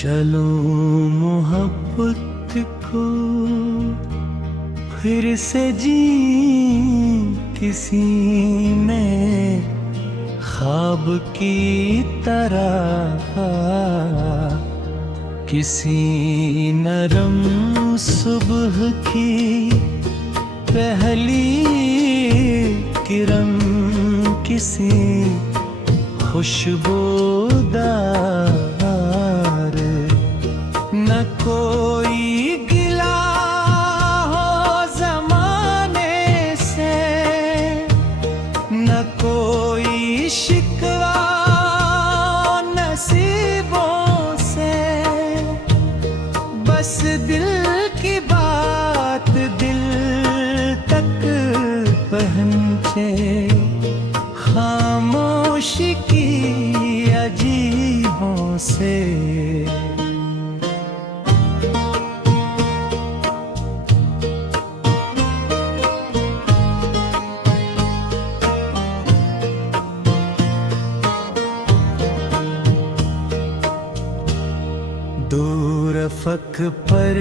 चलूं मोहब्बत को फिर से जी किसी में ख्वाब की तरह, किसी नरम सुबह की पहली किरण, किसी खुशबूदार। न कोई गिला हो ज़माने से, न कोई शिकवा नसीबों से, बस दिल की बात दिल तक पहुंचे, खामोशी की अजीबों से। दूर अफक पर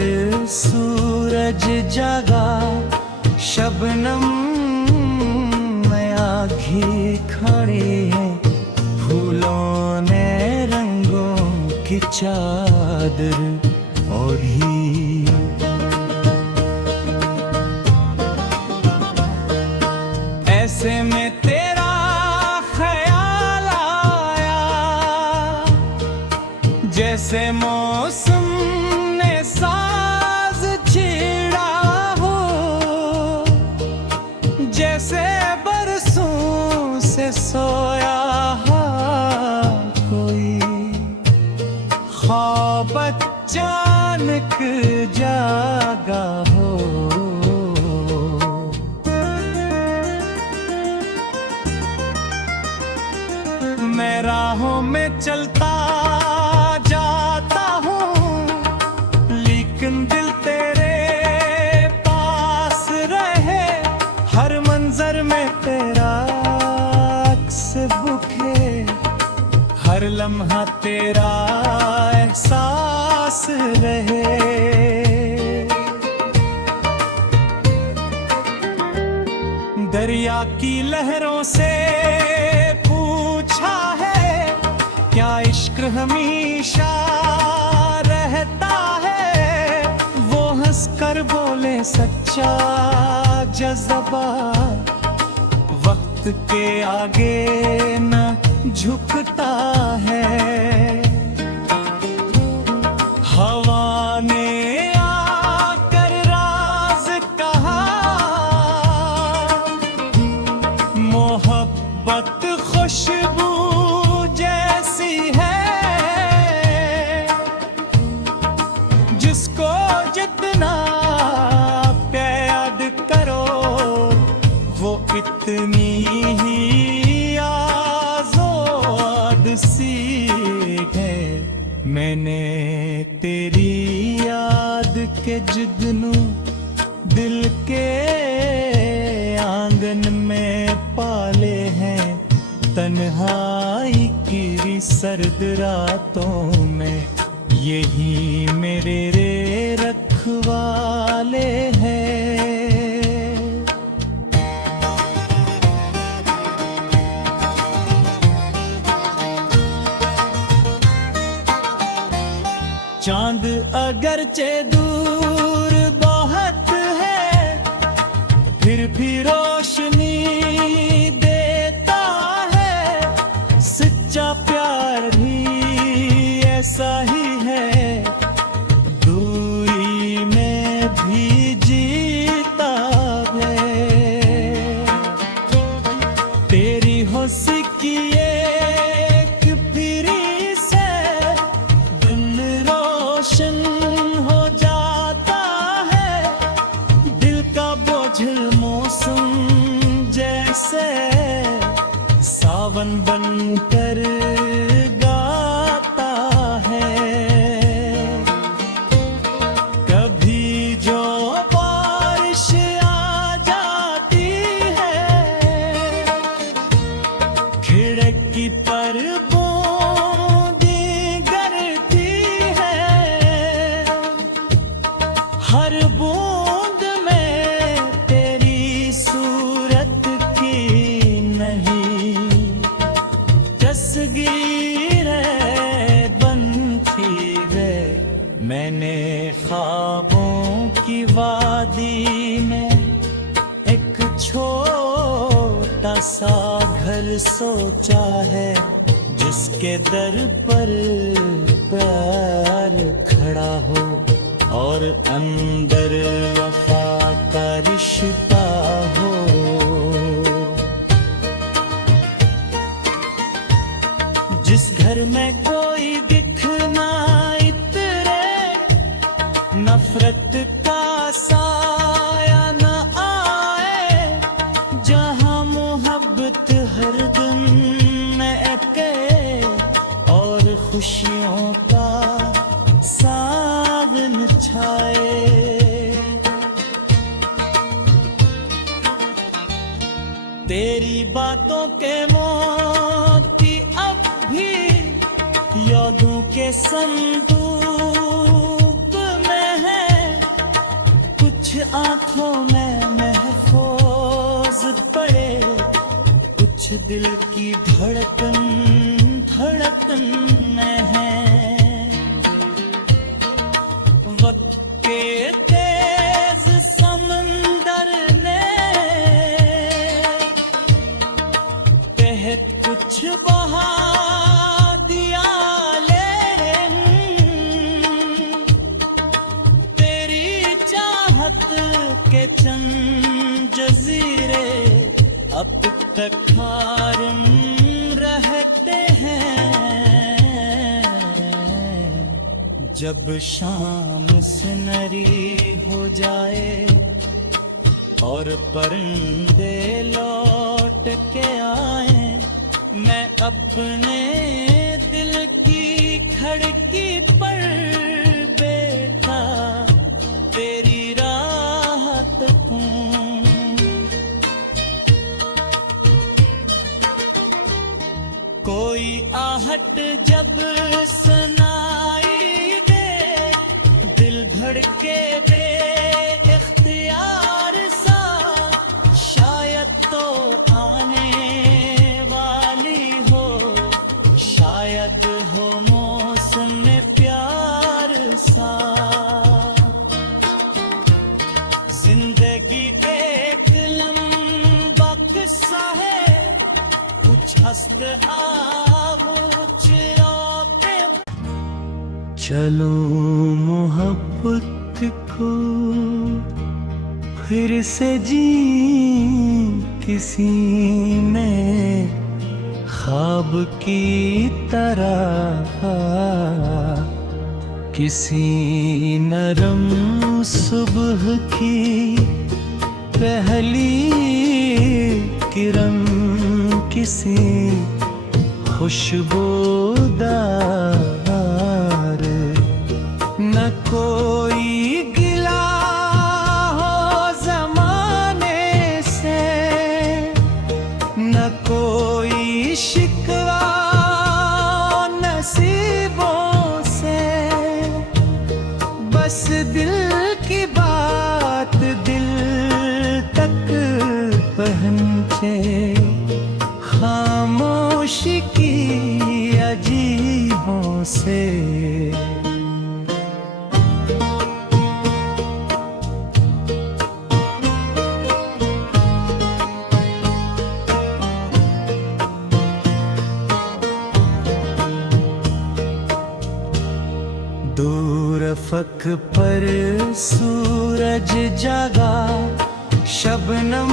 सूरज जगा, शबनम में आँखें खड़ी हैं, फूलों ने रंगों की चादर ओढ़ी। ऐसे में तेरा ख्याल आया, जैसे मौसम ने साज छेड़ा हो, जैसे बरसों से सोया हा कोई, ख्वाब अचानक जागा हो। मैं राहों में चलता जाता हूँ, लेकिन दिल तेरे पास रहे, हर मंजर में तेरा अक्स बुके, हर लम्हा तेरा एहसास रहे। दरिया की लहरों से पूछा है, क्या इश्क हमेशा रहता है? वो हंस कर बोले सच्चा जज़्बा वक्त के आगे न झुकता है। हवा ने आकर राज कहा, मोहब्बत खुशबू जैसी है, जिसको जितना प्यार करो वो इतनी ही आज़ाद सी है। मैंने तेरी याद के जुगनू दिल के आंगन में पाले हैं, तन्हाई की सर्द रातों में यही मेरे रे रखवाले हैं। चांद अगरचे दूर बहुत है, फिर भी रोशनी देता है। सच्चा प्यार भी ऐसा ही है, दूरी में भी जीता है। तेरी हंसी की एक फिरी से दिल रोशन हो जाता है, दिल का बोझल मौसम सोचा है, जिसके दर पर प्यार खड़ा हो और अंदर वफा का रिश्ता हो। जिस घर में कोई दिखना इतरे, नफरत का साया न आए, जहां मोहब्बत हर दिन में एके और खुशियों का सावन छाए। तेरी बातों के मोती अब भी यादों के संदूक में है, कुछ आंखों में महफूज पड़े, कुछ दिल की धड़कन धड़कन में है। वक्त के तेज समंदर ने तहत कुछ बहा दिया, लेकिन तेरी चाहत के चंद जजीरे अब तक खारम रहते हैं। जब शाम सुनहरी हो जाए और परिंदे लौट के आए, मैं अपने दिल की खिड़की पर बैठा तेरी राह तकूं। कोई आहट जब सुनाई दे, दिल धड़के दे इख्तियार सा, शायद तो आने वाली हो, शायद हो मौसम प्यार सा। जिंदगी एक लंबा किस्सा है, कुछ हंसते चलो मोहब्बत को फिर से जी किसी ने, ख्वाब की तरह किसी नरम सुबह की पहली किरण, किसी खुशबूदार, न कोई गिला हो जमाने से, न कोई शिकवा नसीबों से, बस दिल की बात दिल तक पहुंचे, खामोशी की अजीबों से। दूर अफक पर सूरज जगा, शबनम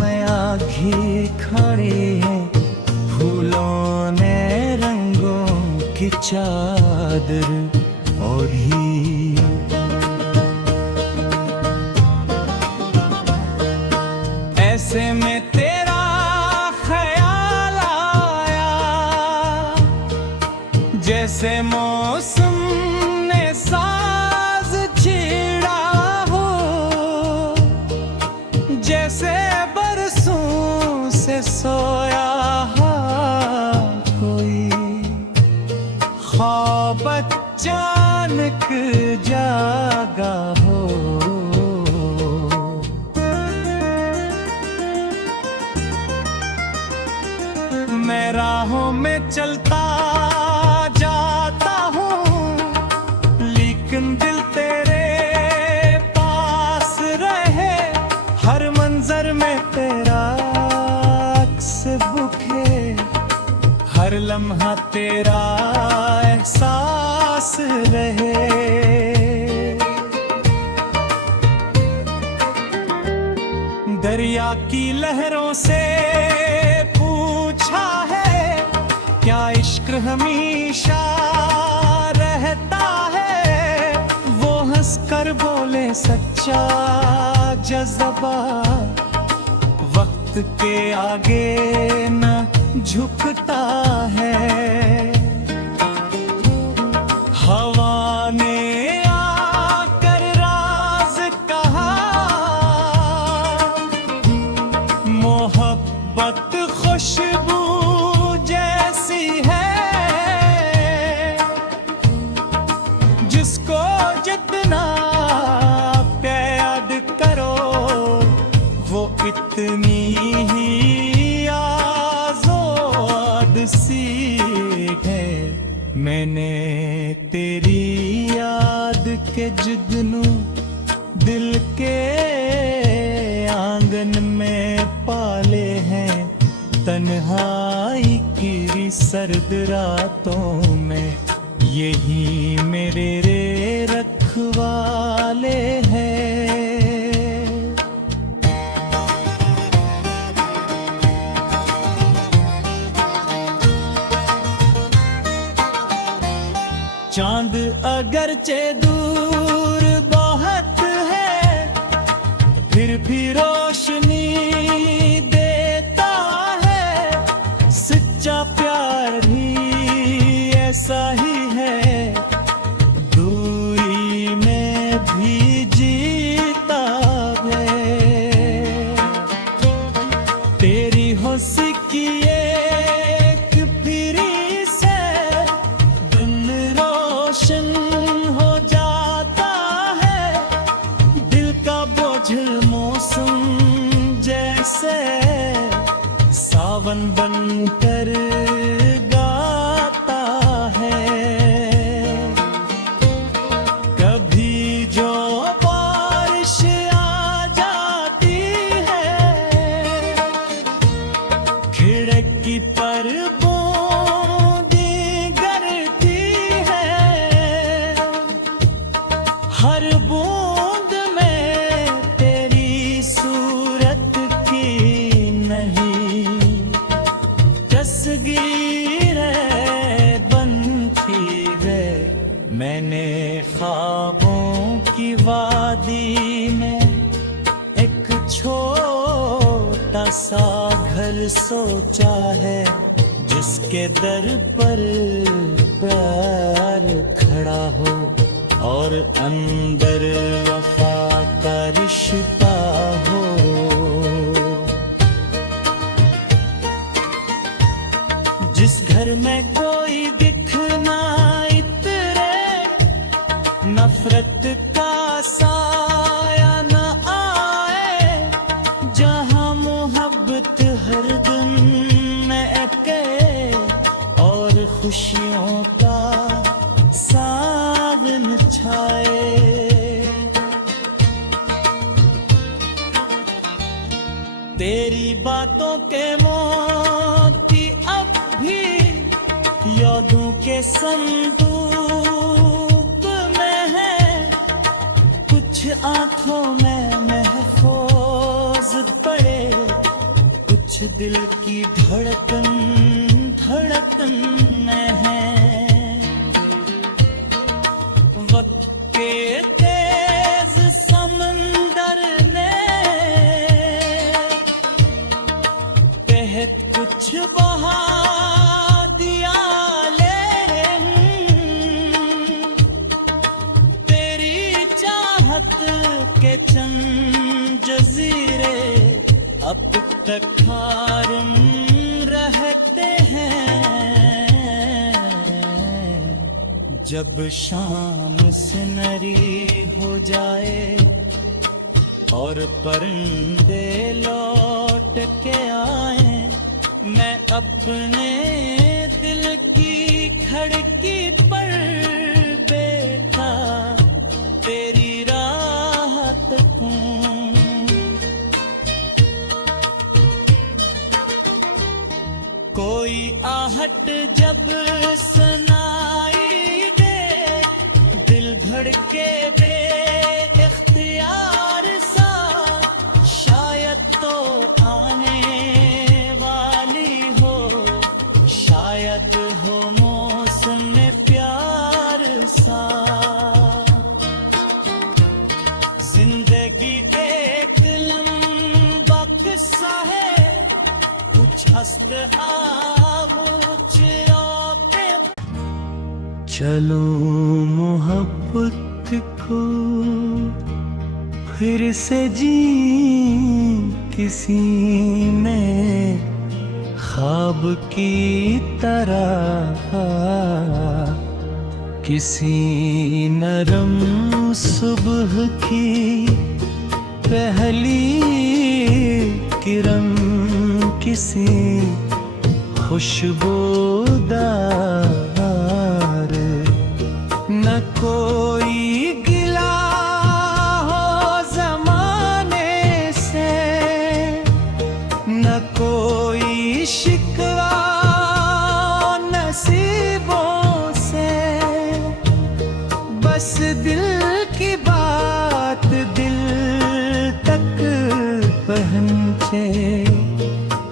में आँखें खड़ी है, फूलों ने रंगों की चादर ओढ़ी। ऐसे में तेरा ख्याल आया, जैसे मौसम ने साज छेड़ा हो, जैसे बरसों से सोया कोई, ख्वाब अचानक जागा हो। मैं राहों में चलता जाता हूँ, लेकिन दिल तेरे पास रहे, हर मंजर में तेरा अक्स लम्हा तेरा एहसास रहे। दरिया की लहरों से पूछा है क्या इश्क हमेशा रहता है। वो हंस कर बोले सच्चा जज़्बा वक्त के आगे न झुकता है। हवा ने आकर राज कहा, मोहब्बत खुशबू जैसी है। जिसको जितना प्यार करो वो इतनी ही सी है। मैंने तेरी याद के जुगनू दिल के आंगन में पाले हैं। तन्हाई की सर्द रातों में यही मेरे रखवाले हैं। चांद अगरचे दूर बहुत है फिर भी रोशनी देता है। सच्चा प्यार भी ऐसा ही है, दूरी में भी जीता है। तेरी हंसी की हो जाता है। दिल का बोझ मौसम जैसे सावन बनकर गाता है। कभी जो बारिश आ जाती है खिड़की पर हर बूंद में तेरी सूरत की नहीं तस्वीर बनती है। मैंने ख्वाबों की वादी में एक छोटा सा घर सोचा है। जिसके दर पर प्यार खड़ा हो और अंदर वफा का रिश्ता हो। जिस घर में कोई दिखना इतरे नफरत का साया न आए। जहां मोहब्बत हर दिन महके और खुशियों का सावन छाए। तेरी बातों के मोती अब भी यादों के संदूक में है। कुछ आंखों में महफूज पड़े, कुछ दिल की धड़कन धड़कन में है। वक्त के तेज समंदर ने तहत कुछ बहा दिया तेरी चाहत के चंद जजीरे अब तक खारम रहते हैं। जब शाम सुनहरी हो जाए और परिंदे लौट के आए, मैं अपने दिल की खिड़की पर बैठा तेरी राह तकूं। कोई आहट जब सुनाई दे, दिल धड़के दे इख्तियार सा, शायद तो आने वाली हो, शायद हो मौसम प्यार सा। जिंदगी एक लंबा किस्सा है, कुछ हंसते चलो मोहब्बत को फिर से जी किसी में, ख्वाब की तरह किसी नरम सुबह की पहली किरण, किसी खुशबूदार, न कोई गिला हो ज़माने से, न कोई शिकवा नसीबों से, बस दिल की बात दिल तक पहुंचे,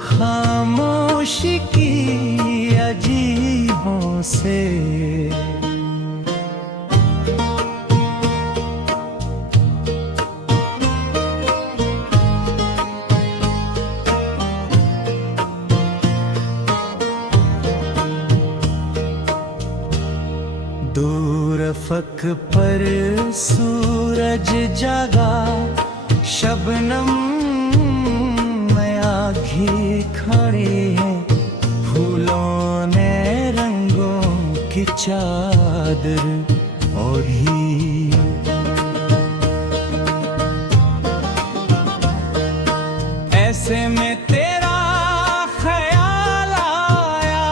खामोशी की अजीबों से। दूर अफक पर सूरज जगा, शबनम आँखें खड़े हैं, फूलों ने रंगों की चादर ओढ़ी। ऐसे में तेरा ख्याल आया,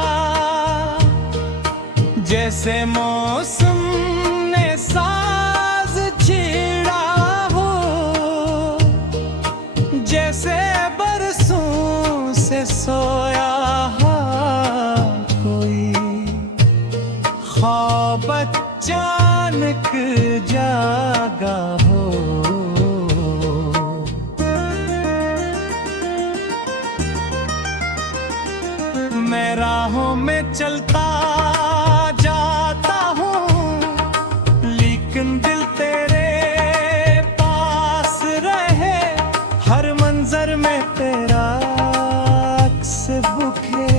जैसे मौसम ने साज छेड़ा हो, जैसे बरसों से सोया कोई, ख्वाब अचानक जागा हो। मैं राहों में चलता जाता हूँ, लेकिन दिल तेरे पास रहे, हर मंजर में तेरा अक्स बुके,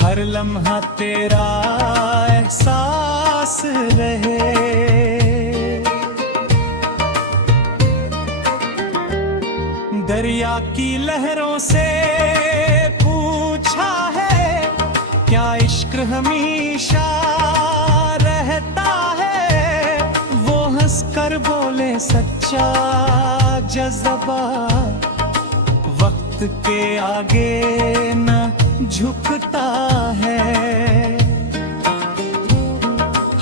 हर लम्हा तेरा एहसास रहे। दरिया की लहरों से पूछा है, क्या इश्क हमेशा रहता है, वो हंस कर बोले सच्चा जज़्बा वक्त के आगे न झुकता है।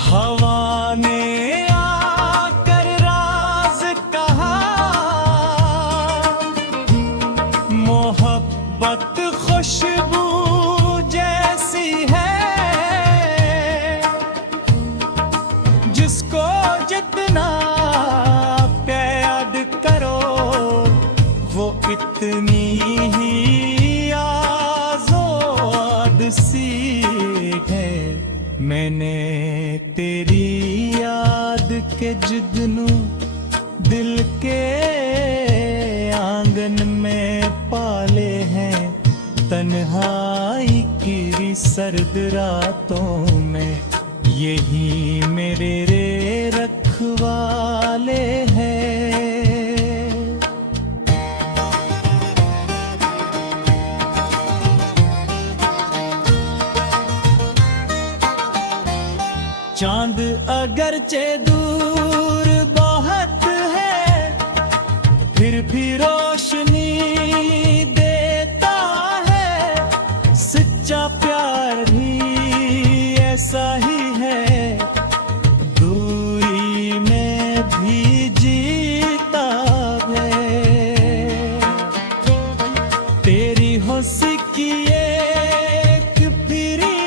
हवा ने आकर राज कहा, मोहब्बत खुशबू जैसी है, जिसको जितना प्यार करो वो इतनी ही आज़ाद सी है। मैंने तेरी याद के जुगनू दिल के आंगन में पाले हैं, तन्हाई की सर्द रातों में यही मेरे रे रखवाले हैं। चांद अगरचे दूर बहुत है, फिर भी रोशनी देता है, सच्चा प्यार भी ऐसा ही है, दूरी में भी जीता है। तेरी हंसी की एक फिरी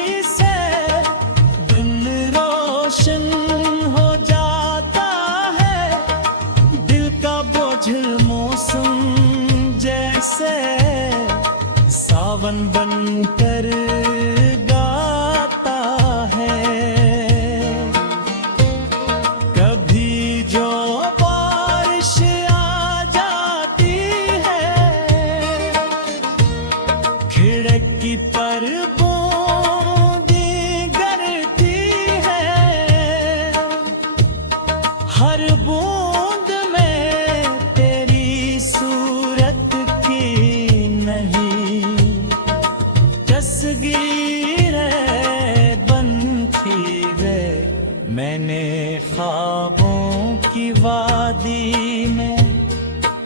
ख्वाबों की वादी में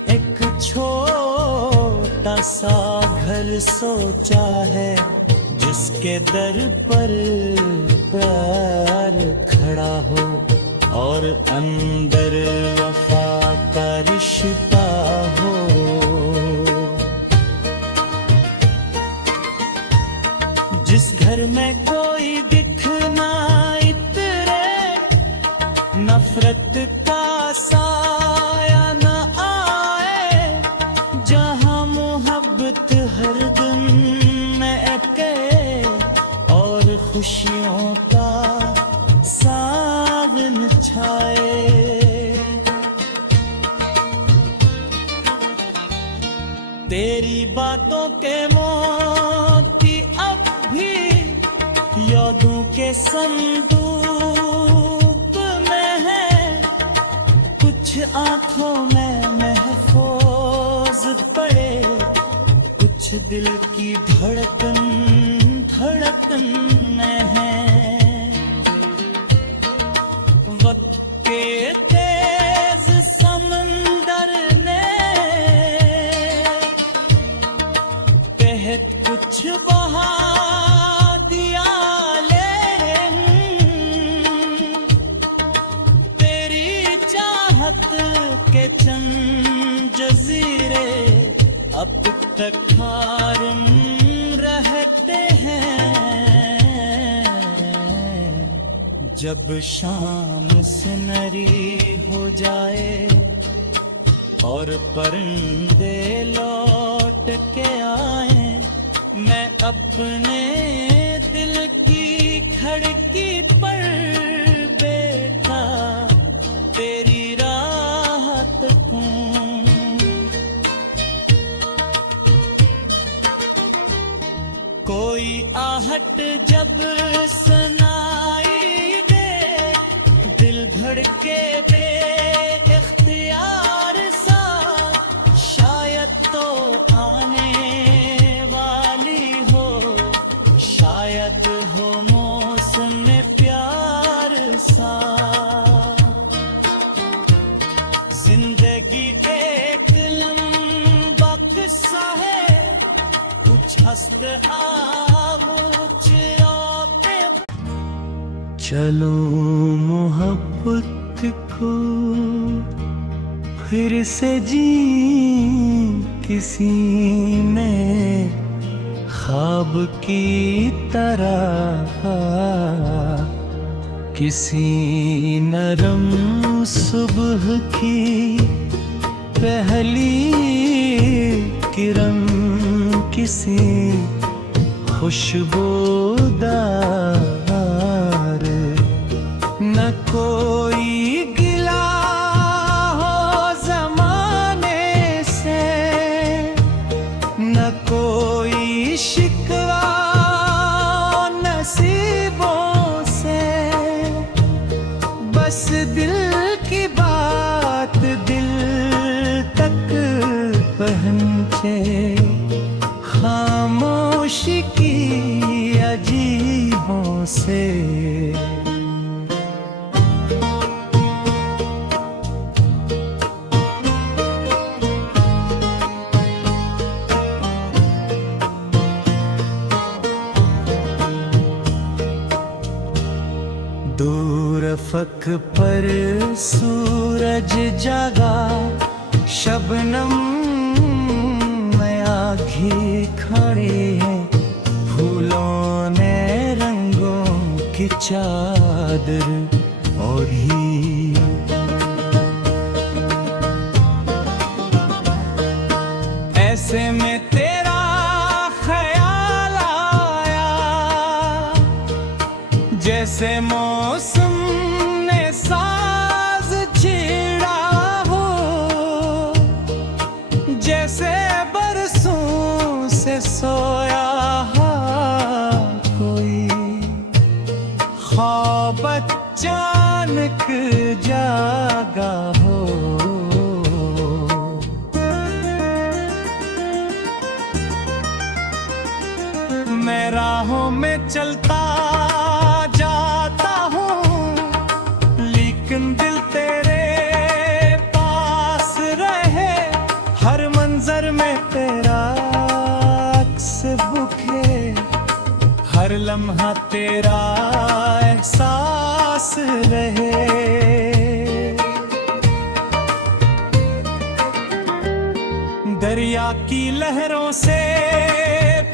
एक छोटा सा घर सोचा है, जिसके दर पर प्यार खड़ा हो और अंदर वफा का रिश्ता हो। जिस घर में कोई दिख ना इतरे, नफरत का साया न आए, जहां मोहब्बत हर दिन में एके और खुशियों का सावन छाए। तेरी बातों के मोती अब भी यादों के संदूक में है, कुछ आंखों में महफूज पड़े, कुछ दिल की धड़कन धड़कन में है। वक्त के तेज समंदर ने तहत कुछ बहा दिया, तेरी चाहत के चंद जजीरे अब तक खारम रहते हैं। जब शाम सुनहरी हो जाए और परिंदे लौट के आए, मैं अपने दिल की खिड़की पर बैठा तेरी राह तकूं। कोई आहट जब सुनाई दे, दिल धड़के दे इख्तियार सा, शायद तो आने वाली हो, शायद हो मौसम प्यार सा। जिंदगी एक लंबा किस्सा है, कुछ हस्त चलो मोहब्बत को फिर से जी किसी में, ख्वाब की तरह किसी नरम सुबह की पहली किरण, किसी खुशबूदार, न कोई गिला हो जमाने से, न कोई शिकवा नसीबों से, बस दिल की बात दिल तक पहुंचे, खामोशी की अजीबों से। दूर अफक पर सूरज जगा, शबनम में आँखें खड़े हैं, फूलों ने रंगों की चादर ओढ़ी। ऐसे में तेरा ख्याल आया, जैसे मौसम ने साज छेड़ा हो, जैसे बरसों से सोया कोई ख्वाब अचानक जागा हो। मैं राहों में चलता जाता हूँ, लेकिन लम्हा तेरा एहसास रहे। दरिया की लहरों से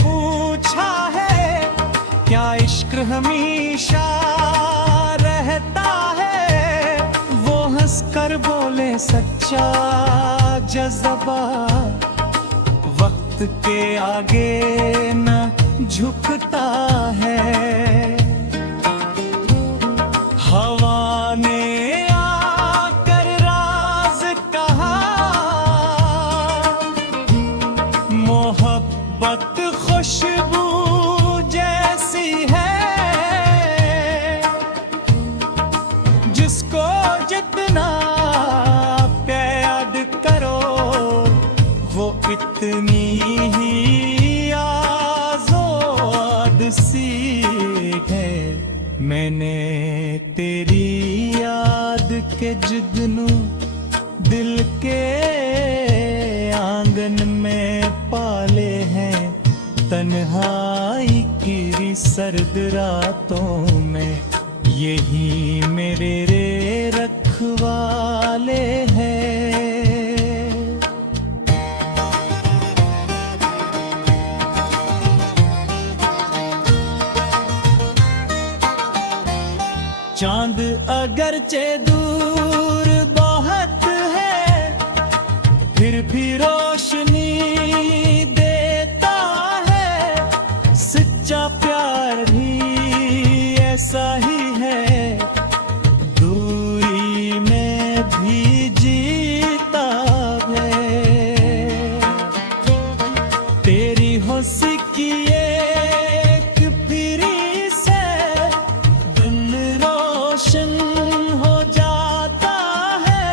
पूछा है क्या इश्क हमेशा रहता है, वो हंस कर बोले सच्चा जज़्बा वक्त के आगे न झुकता है। हवा ने आकर राज कहा, मोहब्बत खुशबू जैसी है, जिसको जितना प्यार करो वो इतनी ही आज़ाद सी है। मैंने तेरी याद के जुगनू दिल के आंगन में पाले हैं, तन्हाई की सर्द रातों में यही मेरे रे रखवाले हैं। चांद अगरचे दूर बहुत है, फिर भी रोशनी देता है। सच्चा प्यार भी ऐसा ही है, दूरी में भी जीता है। तेरी हंसी की एक फिरी से दिन रोशन हो जाता है,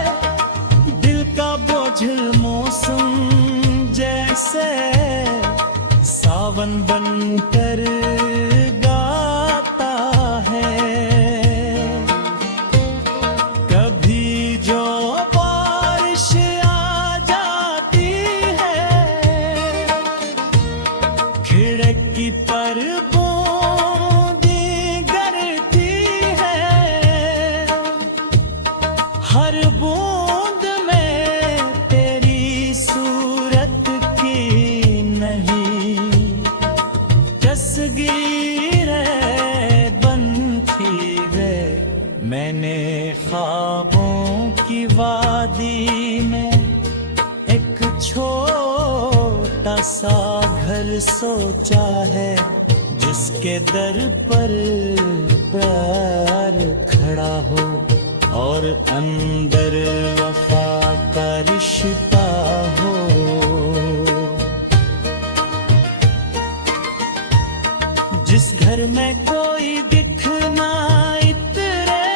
दिल का बोझ मौसम जैसे सावन बनकर गाता है। कभी जो बारिश आ जाती है, खिड़की पर बूंदी गिरती है, हर बूंद में तेरी सूरत की नहीं तस्वीरें बनती है। मैंने ख्वाबों की वादी में एक छोटा सा घर सोचा है, जिसके दर पर प्यार खड़ा हो और अंदर वफा का रिश्ता हो। जिस घर में कोई दिखना इतरे,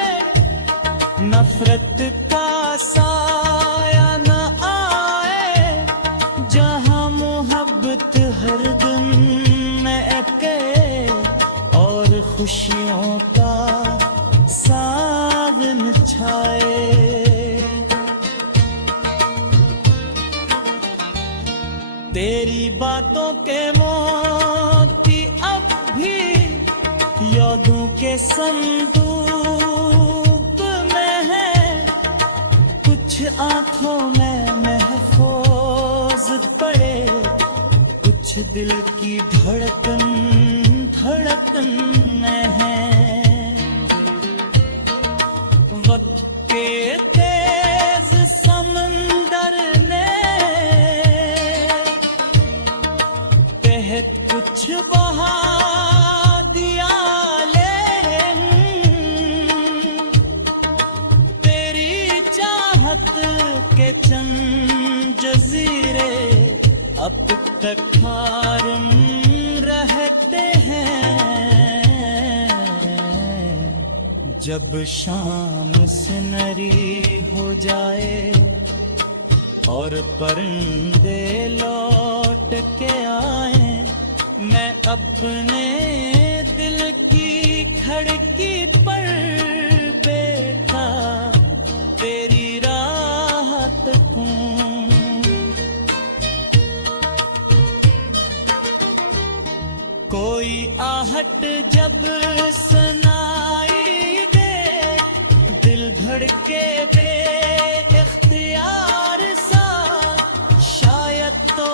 नफरत का साया न आए, जहां मोहब्बत हर दिन महके और खुशियों का सावन छाए। तेरी बातों के मोती अब भी यादों के संदूक में है, कुछ आंखों में महफूज पड़े, कुछ दिल की धड़कन धड़कन में है। वक्त के तेज समंदर ने तहत कुछ बहा दिया, तेरी चाहत के चंद जजीरे अब तक खारम रहते हैं। जब शाम सुनहरी हो जाए और परिंदे लौट के आए, मैं अपने दिल की खिड़की पर बैठा तेरी राह तकूं। कोई आहट जब सुनाई दे, दिल धड़के बे इख्तियार सा, शायद तो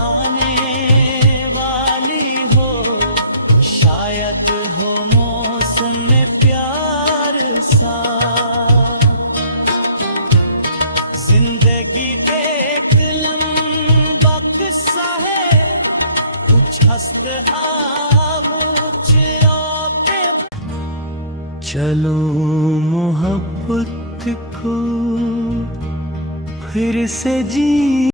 आने वाली हो, शायद हो मौसम प्यार सा। जिंदगी एक लंबा किस्सा है, कुछ हंसते कुछ रोते। चलो मोहब्बत को फिर से जी